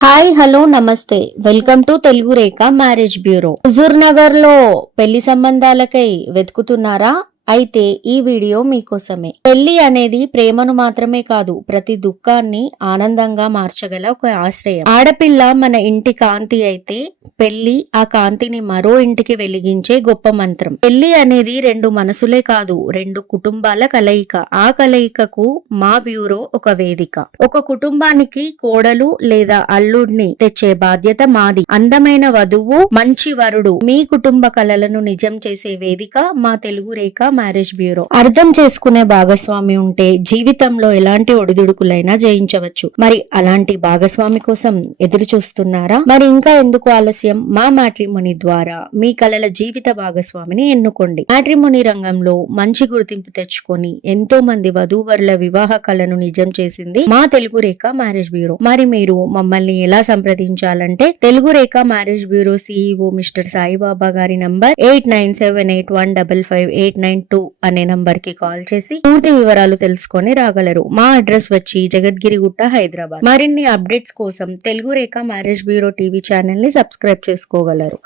Hi hello నమస్తే welcome to Telugu Rekha marriage bureau. Huzur Nagar లో పెళ్లి సంబంధాలకై వెతుకుతున్నారా? అయితే ఈ వీడియో మీకోసమే. పెళ్లి అనేది ప్రేమను మాత్రమే కాదు, ప్రతి దుఃఖాన్ని ఆనందంగా మార్చగల ఒక ఆశ్రయం. ఆడపిల్ల మన ఇంటి కాంతి అయితే పెళ్లి ఆ కాంతిని మరో ఇంటికి వెలిగించే గొప్ప మంత్రం. పెళ్లి అనేది రెండు మనసులే కాదు, రెండు కుటుంబాల కలయిక. ఆ కలయికకు మా బ్యూరో ఒక వేదిక. ఒక కుటుంబానికి కోడలు లేదా అల్లుడిని తెచ్చే బాధ్యత మాది. అందమైన వధువు, మంచి వరుడు, మీ కుటుంబ కలలను నిజం చేసే వేదిక మా తెలుగు రేఖ మ్యారేజ్ బ్యూరో. అర్థం చేసుకునే భాగస్వామి ఉంటే జీవితంలో ఎలాంటి ఒడిదుడుకులైనా జయించవచ్చు. మరి అలాంటి భాగస్వామి కోసం ఎదురు చూస్తున్నారా? మరి ఇంకా ఎందుకు ఆలస్యం? మా మ్యాట్రిమోనీ ద్వారా మీ కలల జీవిత భాగస్వామిని ఎన్నుకోండి. మ్యాట్రిమోనీ రంగంలో మంచి గుర్తింపు తెచ్చుకొని ఎంతో మంది వధూవరుల వివాహ కళను నిజం చేసింది మా తెలుగు రేఖ మ్యారేజ్ బ్యూరో. మరి మీరు మమ్మల్ని ఎలా సంప్రదించాలంటే Telugu Rekha marriage bureau CEO mister Saibaba గారి నంబర్ 8978155892 అనే నంబర్ కి కాల్ చేసి పూర్తి వివరాలు తెలుసుకొని రాగలరు. మా అడ్రస్ వచ్చి జగద్గిరిగుట్ట, హైదరాబాద్. మరిన్ని అప్డేట్స్ కోసం Telugu Rekha marriage bureau TV channel ని సబ్స్క్రైబ్ చేసుకోగలరు.